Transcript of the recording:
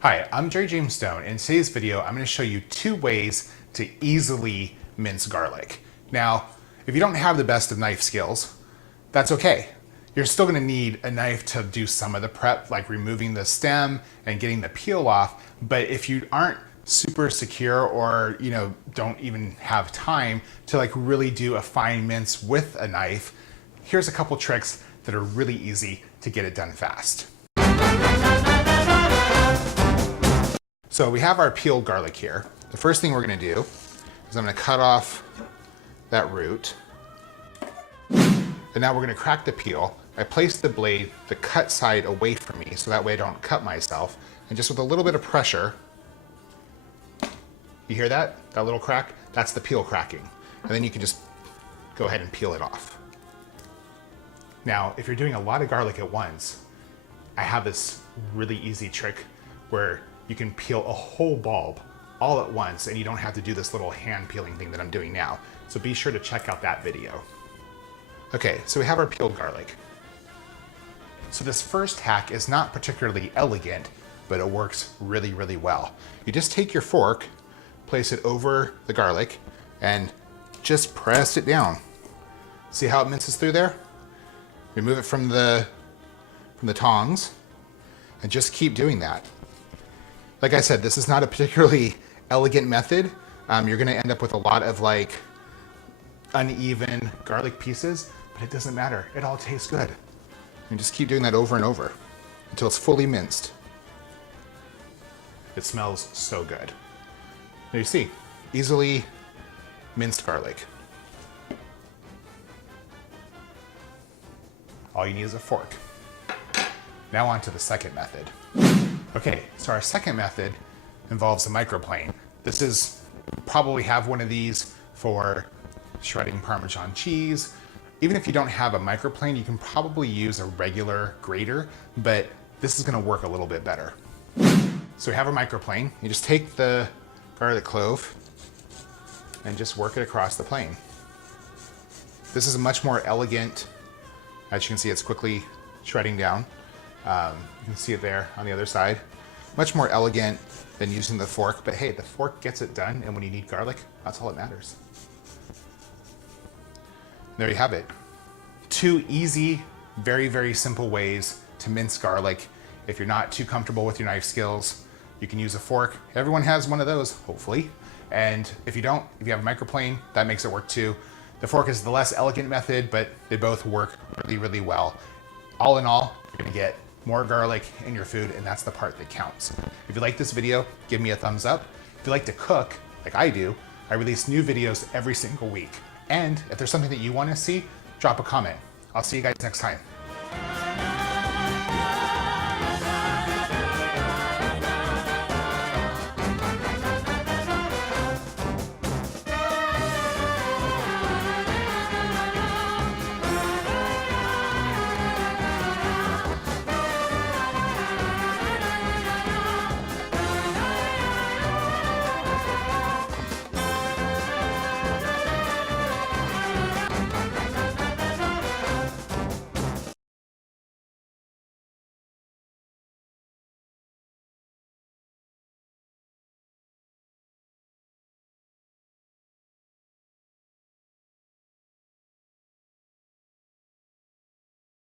Hi, I'm Jerry James Stone. In today's video, I'm going to show you 2 ways to easily mince garlic. Now, if you don't have the best of knife skills, that's okay. You're still going to need a knife to do some of the prep, like removing the stem and getting the peel off. But if you aren't super secure or don't even have time to really do a fine mince with a knife, here's a couple tricks that are really easy to get it done fast. So we have our peeled garlic here. The first thing we're going to do is I'm going to cut off that root. And now we're going to crack the peel. I place the blade, the cut side away from me, so that way I don't cut myself. And just with a little bit of pressure, you hear that? That little crack? That's the peel cracking. And then you can just go ahead and peel it off. Now, if you're doing a lot of garlic at once, I have this really easy trick where you can peel a whole bulb all at once and you don't have to do this little hand peeling thing that I'm doing now. So be sure to check out that video. Okay, so we have our peeled garlic. So this first hack is not particularly elegant, but it works really, really well. You just take your fork, place it over the garlic, and just press it down. See how it minces through there? Remove it from the tongs, and just keep doing that. Like I said, this is not a particularly elegant method. You're gonna end up with a lot of uneven garlic pieces, but it doesn't matter. It all tastes good. And just keep doing that over and over until it's fully minced. It smells so good. Now you see, easily minced garlic. All you need is a fork. Now on to the second method. Okay, so our second method involves a microplane. This is, probably have one of these for shredding Parmesan cheese. Even if you don't have a microplane, you can probably use a regular grater, but this is gonna work a little bit better. So we have a microplane. You just take the garlic clove and just work it across the plane. This is a much more elegant, as you can see, it's quickly shredding down. You can see it there on the other side. Much more elegant than using the fork, but hey, the fork gets it done, and when you need garlic, that's all that matters. There you have it. 2 easy, very, very simple ways to mince garlic. If you're not too comfortable with your knife skills, you can use a fork. Everyone has one of those, hopefully. And if you don't, if you have a microplane, that makes it work too. The fork is the less elegant method, but they both work really, really well. All in all, you're gonna get more garlic in your food, and that's the part that counts. If you like this video, give me a thumbs up. If you like to cook, like I do, I release new videos every single week. And if there's something that you want to see, drop a comment. I'll see you guys next time.